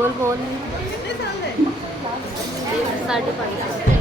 बोल गोल साढ़े पाँच